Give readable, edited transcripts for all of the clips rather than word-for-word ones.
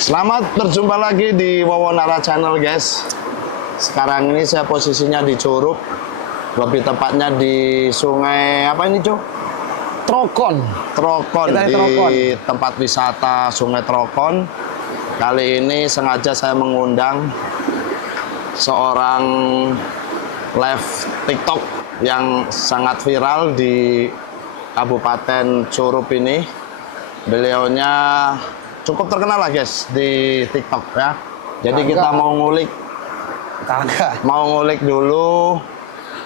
Selamat berjumpa lagi di Wawonara Channel, guys. Sekarang ini saya posisinya di Curug, lebih tepatnya di sungai apa ini, Cuk? Trokon. Trokon, Kita di Trokon. tempat wisata Sungai Trokon. Kali ini sengaja saya mengundang seorang live TikTok yang sangat viral di Kabupaten Curug ini. Beliaunya cukup terkenal lah, guys, di TikTok ya. Jadi kita mau ngulik dulu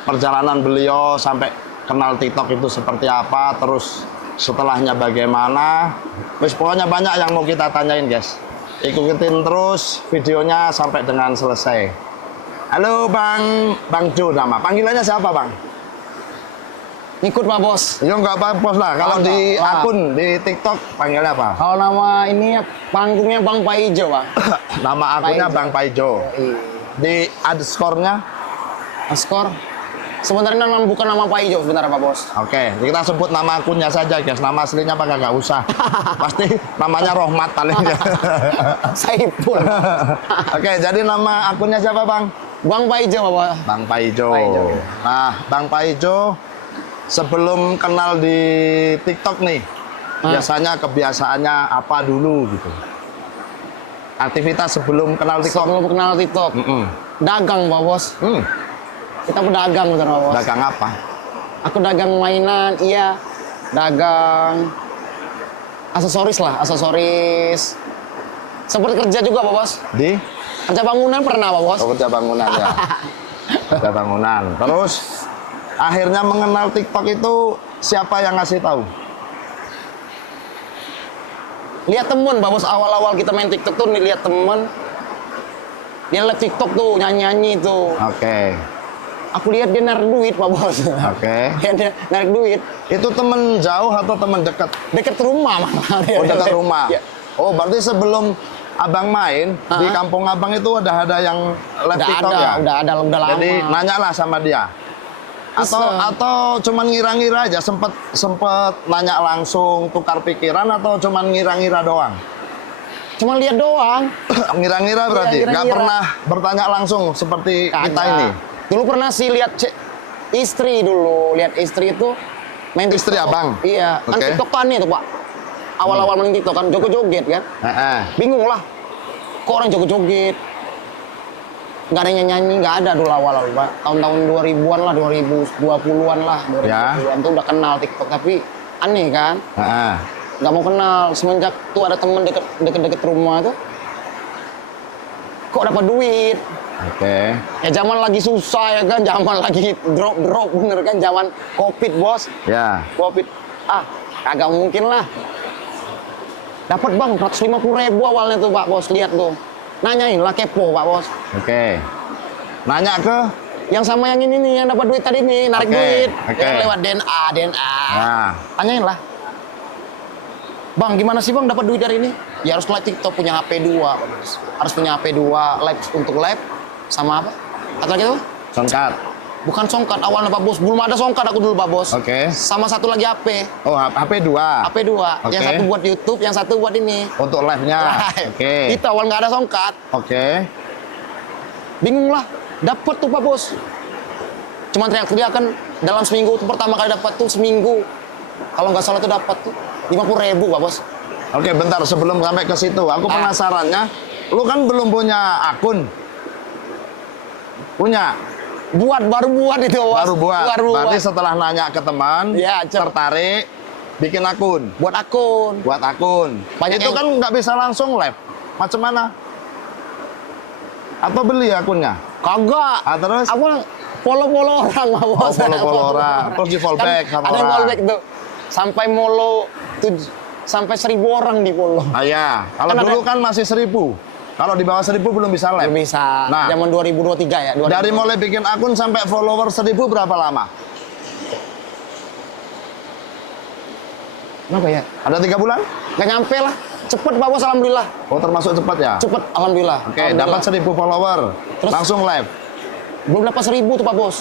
perjalanan beliau sampai kenal TikTok itu seperti apa, terus setelahnya bagaimana. Wis pokoknya banyak yang mau kita tanyain, guys. Ikutin terus videonya sampai dengan selesai. Halo Bang Jo nama. Panggilannya siapa, Bang? Ikut Pak Bos. Ya nggak apa-apa lah. Kalau di akun di TikTok panggilnya apa? Kalau nama ini panggungnya Bang Paijo, Pak. Nama akunnya Paijo. Bang Paijo. Di underscore-nya? Skor. Sebenarnya bukan nama Paijo sebenarnya Pak Bos. Oke, kita sebut nama akunnya saja, guys. Nama aslinya apa nggak usah. Pasti namanya Rohmat paling. Saipul. Oke, jadi nama akunnya siapa, Bang? Bang Paijo, Pak. Bang Paijo. Paijo. Nah, Bang Paijo sebelum kenal di TikTok nih, biasanya kebiasaannya apa dulu gitu? Aktivitas sebelum kenal TikTok? Sebelum kenal TikTok. Dagang, Pak Bos. Kita pedagang, betul Pak Bos. Dagang apa? Aku dagang mainan, iya. Dagang aksesoris lah, aksesoris. Sempat kerja juga, Pak Bos. Di? Kerja bangunan pernah, Pak Bos. Oh, kerja bangunan ya. Kerja bangunan. Terus akhirnya mengenal TikTok itu siapa yang ngasih tahu? Lihat temen, Pak Bos. Awal-awal kita main TikTok tuh lihat temen. Dia lihat TikTok tuh, nyanyi-nyanyi tuh. Oke. Aku lihat dia narik duit, Pak Bos. Oke. Dia narik duit. Itu temen jauh atau temen dekat? Deket rumah, malah. Oh, dekat rumah. Ya. Oh, berarti sebelum Abang main di kampung Abang itu udah ada yang live Udah TikTok ada, ya? udah lama. Jadi nanya lah sama dia. Atau cuman ngira-ngira aja, sempet nanya langsung, tukar pikiran, atau cuman ngira-ngira doang? Cuma lihat doang. Ngira-ngira berarti? Iya, Nggak ngira-ngira. pernah bertanya langsung seperti kita Kagak. ini? Dulu pernah sih lihat istri dulu. Lihat istri itu main TikTok. Istri Abang? Iya. Kan Oke. TikTok kan itu, Pak. Awal-awal main TikTok kan joget-joget kan. Bingung lah. Kok orang joget-joget? Nggak ada yang nyanyi, nggak ada dulu awal-awal, Pak. Tahun-tahun 2000-an lah, 2020-an lah. 2020-an tuh udah kenal TikTok. Tapi aneh kan? Nggak mau kenal. Semenjak tuh ada temen deket-deket rumah tuh. Kok dapat duit? Oke. Ya zaman lagi susah ya kan, zaman lagi drop bener kan, zaman Covid, Bos. Ya. Covid. Kagak mungkin lah. Dapat Bang 150.000 awalnya tuh Pak Bos, lihat tuh. Nanyain lah, kepo Pak Bos. Oke. Nanya ke? Yang sama yang ini nih, yang dapat duit tadi nih, narik Oke, duit. oke. Yang lewat DNA. Nah. Tanyain lah. Bang, gimana sih Bang dapat duit dari ini? Ya harus live TikTok, punya HP 2, Pak Bos. Harus punya HP 2, live untuk live sama apa? Atau lagi tuh? Songkat. Bukan songkat awalnya Pak Bos, belum ada songkat aku dulu Pak Bos. Oke. Sama satu lagi HP. Oh, HP 2. HP 2. Oke. Yang satu buat YouTube, yang satu buat ini. Untuk live-nya. Oke. Itu awal nggak ada songkat. Oke. Bingung lah. Dapat tuh Pak Bos. Cuman teriak-teriak kan dalam seminggu tuh, pertama kali dapat tuh seminggu. Kalau nggak salah tuh dapat tuh 50.000 Pak Bos. Oke, bentar sebelum sampai ke situ, aku penasarannya, lu kan belum punya akun. Punya? Baru buat itu Bos. Baru buat. Baru Berarti buat. setelah nanya ke teman, Ya, tertarik, bikin akun. Buat akun. Buat akun. Banyak Itu yang- kan nggak bisa langsung live. Macam mana? Atau beli akunnya? Kagak. Terus? Apa follow orang Pak Bos. follow orang. Terus di follow back sama Ada yang orang. follow back tuh. Sampai sampai 1.000 orang di follow. Ya. Kalau Kan dulu ada- kan masih 1.000. Kalau di bawah 1.000 belum bisa live. Belum bisa. Nah. Zaman 2023 ya. 2023. Dari mulai bikin akun sampai follower 1.000 berapa lama? Kenapa ya? Ada 3 bulan? Nggak nyampe lah. Cepet Pak Bos, alhamdulillah. Oh, termasuk cepat ya? Cepet, alhamdulillah. Oke, Alhamdulillah. dapat 1.000 follower. Terus? Langsung live. Belum dapat 1.000 tuh Pak Bos.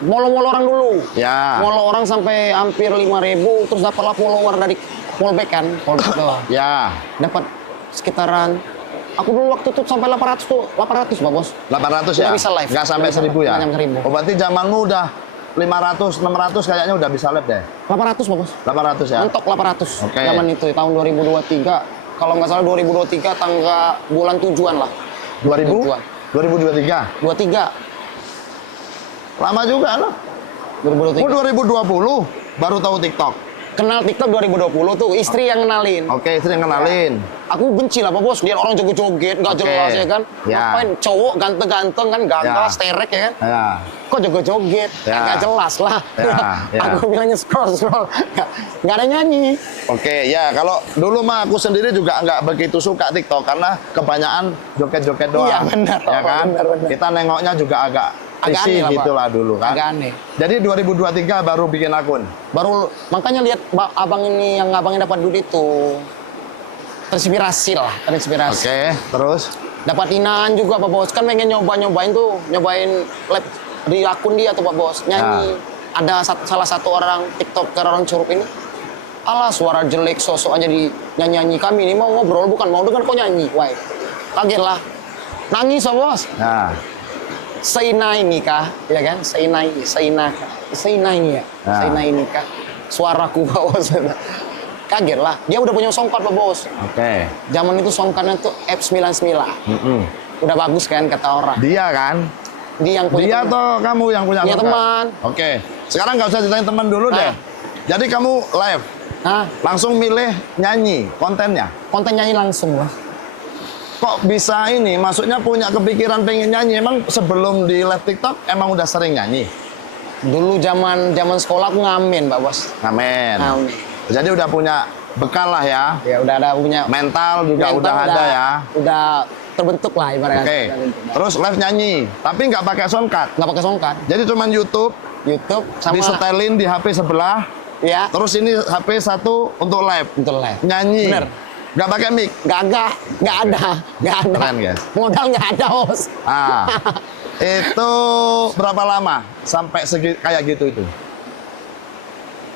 Follow orang dulu. Ya. Follow orang sampai hampir 5.000, terus dapatlah follower dari fallback kan. Fallback tuh. Ya. Dapat sekitaran, aku dulu waktu itu sampai 800 tuh, 800 Pak Bos. 800 ya? Udah bisa live. Nggak sampai 1000 ya? Nggak nyampe 1000. Oh, berarti zamanmu udah 500, 600 kayaknya udah bisa live deh? 800 Pak Bos. 800 ya? Mentok 800. Oke. Zaman itu, tahun 2023. Kalau nggak salah 2023 tanggal bulan 7-an lah. 2000? Tujuan. 2023? 23. Lama juga loh. 2023. Oh, 2020 baru tahu TikTok. Kenal TikTok 2020 tuh, istri yang kenalin. Oke, istri yang kenalin. Aku benci lah Pak Bos, lihat orang joget-joget, nggak Oke. jelas ya kan. Ya. Ngapain cowok ganteng-ganteng kan, ganteng, Ya. sterek ya kan. Ya. Kok joget-joget? Ya. Nggak jelas lah. Ya, ya. Aku bilangnya scroll-scroll, nggak ada nyanyi. Oke, ya kalau dulu mah aku sendiri juga nggak begitu suka TikTok karena kebanyakan joget-joget doang. Iya, benar, Ya Pak, kan? benar. Kita nengoknya juga agak Agak risih aneh lah, Pak. gitulah dulu kan. Agak aneh. Jadi 2023 baru bikin akun. Baru makanya lihat abang ini yang abangnya dapat duit itu terinspirasi lah, terinspirasi. Oke, terus Dapat inaan juga Pak Bos, kan pengen nyobain tuh, nyobain live di akun dia tuh Pak Bos, nyanyi. Ada salah satu orang TikToker orang Curug ini, alah suara jelek sosok aja di nyanyi kami ini mau ngobrol bukan mau dengar kok nyanyi, wah kaget lah, nangis Pak Bos. nah, Seina ini kah, ya kan? Seina ini ya, Ya. Seina ini kah? Suaraku Pak Bos. Kaget lah, dia udah punya songkat Pak Bos. oke. Zaman itu songkatnya tuh F99. Mm-mm. Udah bagus kan kata orang. Dia kan? Dia yang punya Dia teman. atau kamu yang punya Punya songkat? teman. Oke. Sekarang nggak usah ceritain teman dulu deh. Nah. Jadi kamu live, Nah, langsung milih nyanyi kontennya. konten nyanyi langsung lah. Kok bisa ini? Maksudnya punya kepikiran pengen nyanyi? Emang sebelum di live TikTok emang udah sering nyanyi? Dulu zaman sekolah aku ngamen, Pak Bos. Amin. Ngamen. Jadi udah punya bekal lah ya. Ya udah ada punya Mental juga mental udah ada ya. Udah terbentuk lah ibaratnya. Oke. Udah terbentuk. Terus live nyanyi, tapi nggak pakai soundcard. Nggak pakai songkat. Jadi cuman YouTube, YouTube sama disetelin di HP sebelah. ya Terus ini HP satu untuk live. untuk live. Nyanyi. Bener. Nggak pakai mic. Nggak ada. Keren, guys. Modal nggak ada, Bos. Ah. Itu berapa lama sampai segi kayak gitu itu?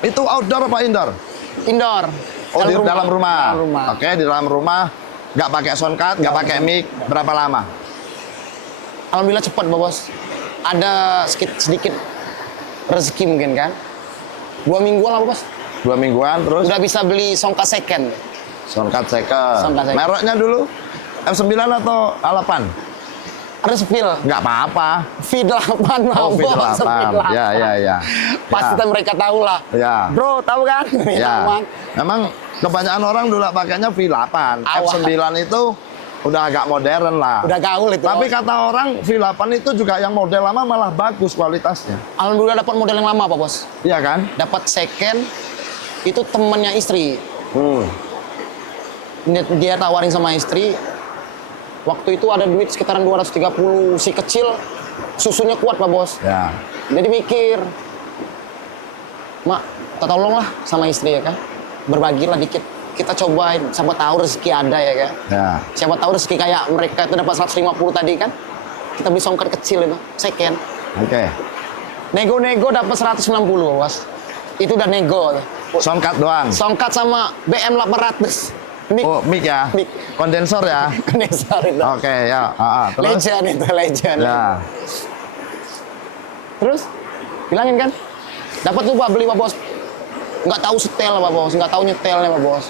Itu outdoor apa indoor? Indoor. Oh, di dalam rumah. Dalam rumah. Oke, di dalam rumah nggak pakai soundcard, nggak pakai mic. Berapa lama? Alhamdulillah cepat, Pak Bos. Ada sedikit rezeki mungkin kan. 2 mingguan lah, Pak Bos. 2 mingguan terus Udah bisa beli songkat second. soundcard second. Soundcard second. Mereknya dulu F9 atau A8? Ada spill. Nggak apa-apa. V8 Oh, Bos. V8. V8. Ya. Pasti Ya. mereka tahu lah. Ya. Bro, tahu kan? Ya. V8. Memang kebanyakan orang dulu pakainya V8. Awal. F9 itu udah agak modern lah. Udah gaul itu. Tapi Bos. kata orang V8 itu juga yang model lama malah bagus kualitasnya. Alhamdulillah dapat model yang lama, Pak Bos. Iya kan? Dapat second itu temennya istri. Hmm. Dia tawarin sama istri. Waktu itu ada duit sekitaran 230, si kecil susunya kuat Pak Bos. Ya. Jadi mikir, Mak, tolonglah sama istri ya kan. Berbagilah dikit. Kita cobain, siapa tahu rezeki ada ya kan. Ya. Siapa tahu rezeki kayak mereka itu dapat 150 tadi kan. Kita beli songket kecil itu, second. Oke. Nego-nego dapat 160 Bos. Itu udah nego. Soundcard doang. Songkat sama BM 800. Mic, Oh, mic ya. Mic. Kondensor ya. kondensor itu. Oke, ya. Terus? Legend itu, legend. Ya. Terus bilangin kan, dapat tuh Pak beli Pak Bos. Nggak tahu setel Pak Bos, nggak tahu nyetelnya Pak Bos.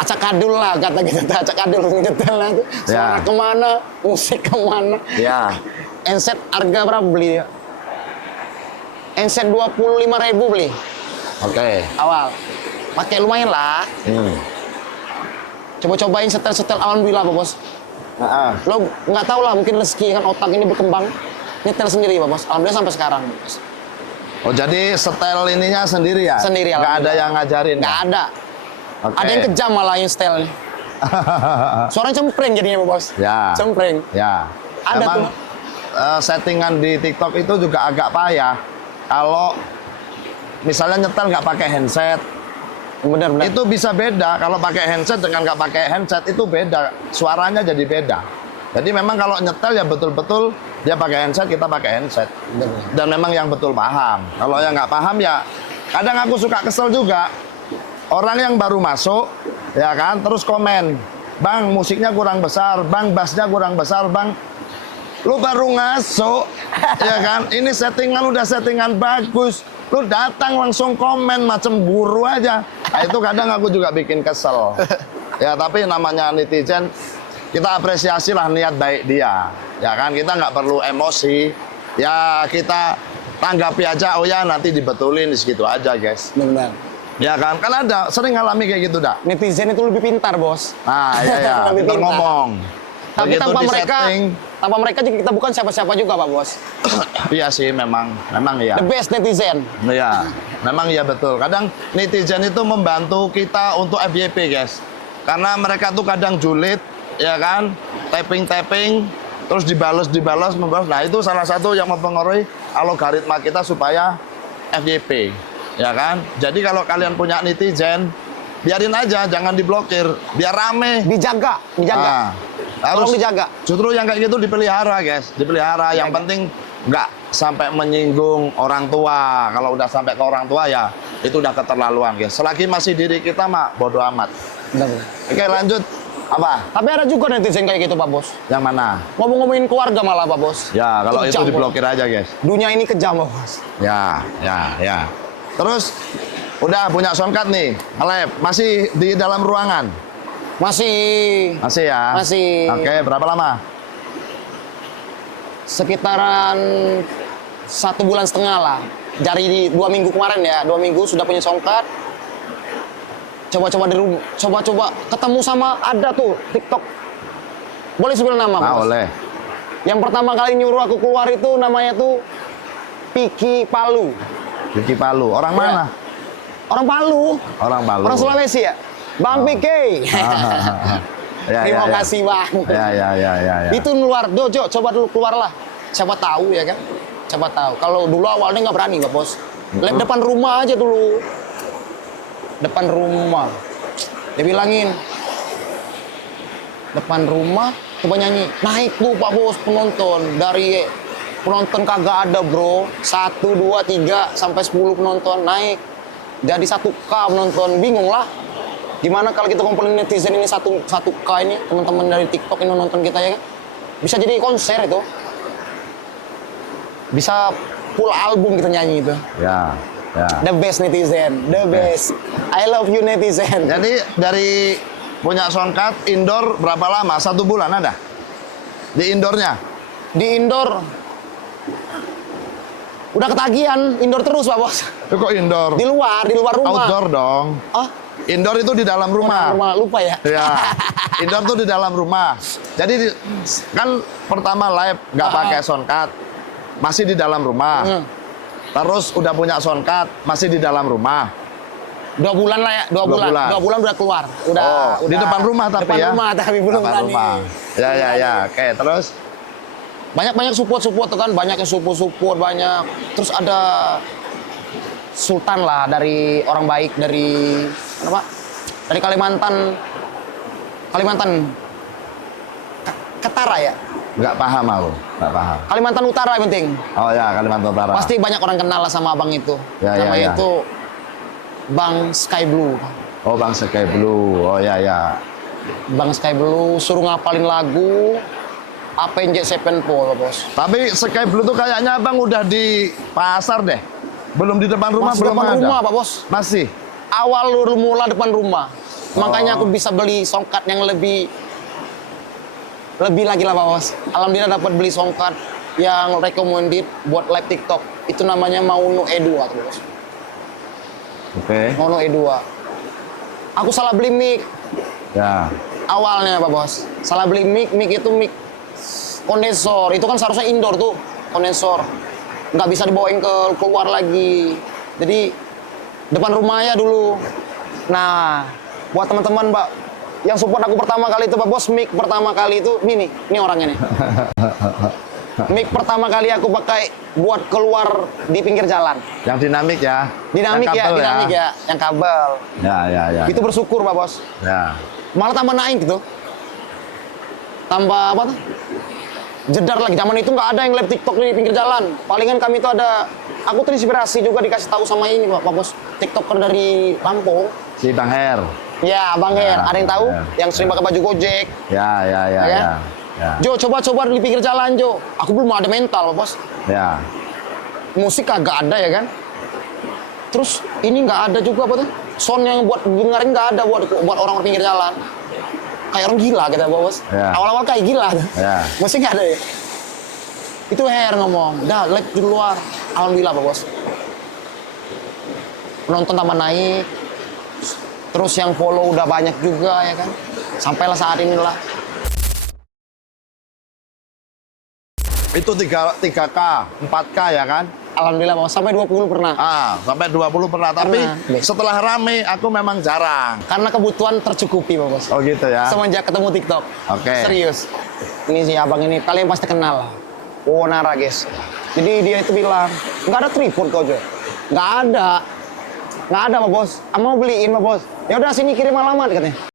Acak kadul lah kata gitu, acak kadul nyetelnya tuh. Suara Ya. kemana, musik kemana. Ya. Enset harga berapa beli ya? Enset 25.000 beli Oke. awal. Pakai lumayan lah. Coba-cobain setel-setel, alhamdulillah Pak Bos. Lo nggak tahu lah, mungkin rezeki kan otak ini berkembang. Nyetel sendiri Pak Bos, alhamdulillah sampai sekarang Pak Bos. Oh, jadi setel ininya sendiri ya? Sendiri, Nggak ada alhamdulillah. yang ngajarin? Nggak ada. Oke. Ada yang kejam malah yang setelnya. Suaranya cempreng jadinya Pak Bos. Ya. Cempreng. Ya. Ada Emang tuh. settingan di TikTok itu juga agak payah. Kalau misalnya nyetel nggak pakai handset, Benar-benar. itu bisa beda. Kalau pakai handset dengan nggak pakai handset itu beda. Suaranya jadi beda. Jadi memang kalau nyetel ya betul-betul dia pakai handset, kita pakai handset. Benar. Dan memang yang betul paham. Kalau yang nggak paham ya kadang aku suka kesel juga. orang yang baru masuk, ya kan, terus komen, bang musiknya kurang besar, bang bassnya kurang besar, bang. Lu baru ngasuk, ya kan, ini settingan udah settingan bagus. Lu datang langsung komen macam guru aja. Nah, itu kadang aku juga bikin kesel. Ya tapi namanya netizen, kita apresiasi lah niat baik dia. Ya kan, kita nggak perlu emosi. Ya kita tanggapi aja, oh ya nanti dibetulin segitu aja guys. Benar. Ya kan ada sering ngalami kayak gitu dah. Netizen itu lebih pintar, Bos. Nah iya ya, Lebih pintar pintar. ngomong. Tapi Begitu tanpa mereka juga kita bukan siapa-siapa juga, Pak Bos. Iya sih, memang iya. The best netizen. Iya, memang iya betul. Kadang netizen itu membantu kita untuk FYP guys. Karena mereka tuh kadang julid, ya kan, tapping, terus dibalas, membalas. Nah itu salah satu yang mempengaruhi algoritma kita supaya FYP, ya kan. Jadi kalau kalian punya netizen, biarin aja, jangan diblokir, biar rame. Dijaga. Nah, harus Tolong dijaga. Justru yang kayak gitu dipelihara guys, dipelihara. Yang penting nggak sampai menyinggung orang tua. Kalau udah sampai ke orang tua ya itu udah keterlaluan guys. Selagi masih diri kita mah bodo amat. Benar. Oke lanjut. Apa? Tapi ada juga netizen kayak gitu, Pak Bos. Yang mana? Ngomong-ngomongin keluarga malah, Pak Bos. Ya kalau itu Kejam, diblokir aja guys. Dunia ini kejam, Pak Bos. Ya. Terus udah punya soundcard nih, nge-live. Masih di dalam ruangan? Masih ya? Masih. Oke, berapa lama? Sekitaran 1,5 bulan lah. Dari 2 minggu kemarin ya, 2 minggu sudah punya soundcard. Coba-coba di rumah, coba-coba ketemu sama ada tuh TikTok. Boleh sebut nama, Bos? Boleh. Yang pertama kali nyuruh aku keluar itu namanya tuh Piki Palu. Piki Palu. Orang mana? Orang Palu. Orang Palu. Orang Sulawesi ya? Bang Piki. Terima kasih, Bang. Ya. Itu keluar, Jo, coba dulu keluar lah. Siapa tahu ya kan? Siapa tahu. Kalau dulu awalnya nggak berani, Pak Bos. Lihat depan rumah aja dulu. Depan rumah. Dia bilangin, depan rumah, coba nyanyi. Naik tuh Pak Bos penonton. Dari penonton kagak ada bro. 1, 2, 3, sampai 10 penonton naik. Jadi 1K penonton. Bingung lah. Gimana kalau kita kumpulin netizen ini 1K ini, teman-teman dari TikTok ini nonton kita ya kan? Bisa jadi konser itu. Bisa full album kita nyanyi itu. Ya. The best netizen, the best. I love you netizen. Jadi dari punya soundcard indoor berapa lama? 1 bulan ada? Di indoornya? Di indoor udah ketagihan, indoor terus Pak Bos. Itu kok indoor? Di luar rumah. Outdoor dong. Oh, Indoor itu di dalam rumah. Lupa ya. Ya. Indoor tuh di dalam rumah. Jadi kan pertama live nggak pakai soundcard, masih di dalam rumah. Terus udah punya soundcard, masih di dalam rumah. 2 bulan lah ya, 2 bulan. 2 bulan udah keluar. Udah di depan rumah tapi depan ya. rumah tapi belum depan berani. rumah. Ya. Oke, terus Banyak support tuh kan, banyak yang support banyak. Terus ada Sultan lah dari orang baik dari apa? Dari Kalimantan Ketara ya? nggak paham aku, nggak paham. Kalimantan Utara yang penting. Oh ya, Kalimantan Utara. Pasti banyak orang kenal lah sama abang itu. Ya. Namanya itu Bang Sky Blue. Oh, Bang Sky Blue. Oh ya. Bang Sky Blue suruh ngapalin lagu APNJ Sevenfold, Bos. Tapi Sky Blue tuh kayaknya abang udah di pasar deh. Belum di depan rumah, Masih belum depan ada. rumah, Pak Bos. Masih. Awal lu mula depan rumah. Makanya aku bisa beli songkat yang lebih lagi lah Pak Bos. Alhamdulillah dapat beli songkat yang recommended buat live TikTok. Itu namanya Mauno E2 tuh, Bos. Oke. Mauno E2. Aku salah beli mic Ya. awalnya Pak Bos. Salah beli mic itu mic kondensor. Itu kan seharusnya indoor tuh, kondensor. Nggak bisa dibawain keluar lagi. Jadi depan rumahnya dulu. Nah, buat teman-teman Pak yang support aku pertama kali itu Pak Bos, mic pertama kali itu ini orangnya nih. Mic pertama kali aku pakai buat keluar di pinggir jalan. Yang dinamik ya. Dinamik ya, yang kabel. Ya. Itu bersyukur Pak Bos. Ya. Malah tambah naik gitu. Tambah apa tuh? Jedar lagi. Zaman itu nggak ada yang live TikTok di pinggir jalan. Palingan kami itu ada aku terinspirasi juga dikasih tahu sama ini Pak Bos. TikToker dari Lampung. Si Bang Her. Ya, Bang Her. Ada yang tahu? Ya. Yang sering pakai baju Gojek. Ya, ya, ya, Ya kan? ya. Ya. Jo, coba di pinggir jalan, Jo. Aku belum ada mental, Pak Bos. Ya. Musik kagak ada ya kan? Terus ini nggak ada juga apa tuh? Sound yang buat dengerin nggak ada buat orang pinggir jalan. Kayak orang gila kita, Pak Bos. Ya. Awal-awal kayak gila. Ya. Musik nggak ada ya? Itu Her ngomong, dah live di luar. Alhamdulillah, Pak Bos. Penonton tambah naik. Terus yang follow udah banyak juga ya kan. Sampailah saat inilah. Itu 3K, 4K ya kan? Alhamdulillah, Pak Bos. Sampai 20 pernah. Sampai 20 pernah. Tapi Pernah. setelah rame, aku memang jarang. Karena kebutuhan tercukupi, Pak Bos. Oh gitu ya? Semenjak ketemu TikTok. Oke. Serius. Ini si abang ini, kalian pasti kenal lah. Wonara, guys. Jadi dia itu bilang, nggak ada tripod kok, Jo. Nggak ada. Nggak ada, Pak Bos. Mau beliin, Pak Bos. Ya udah sini kirim alamat katanya.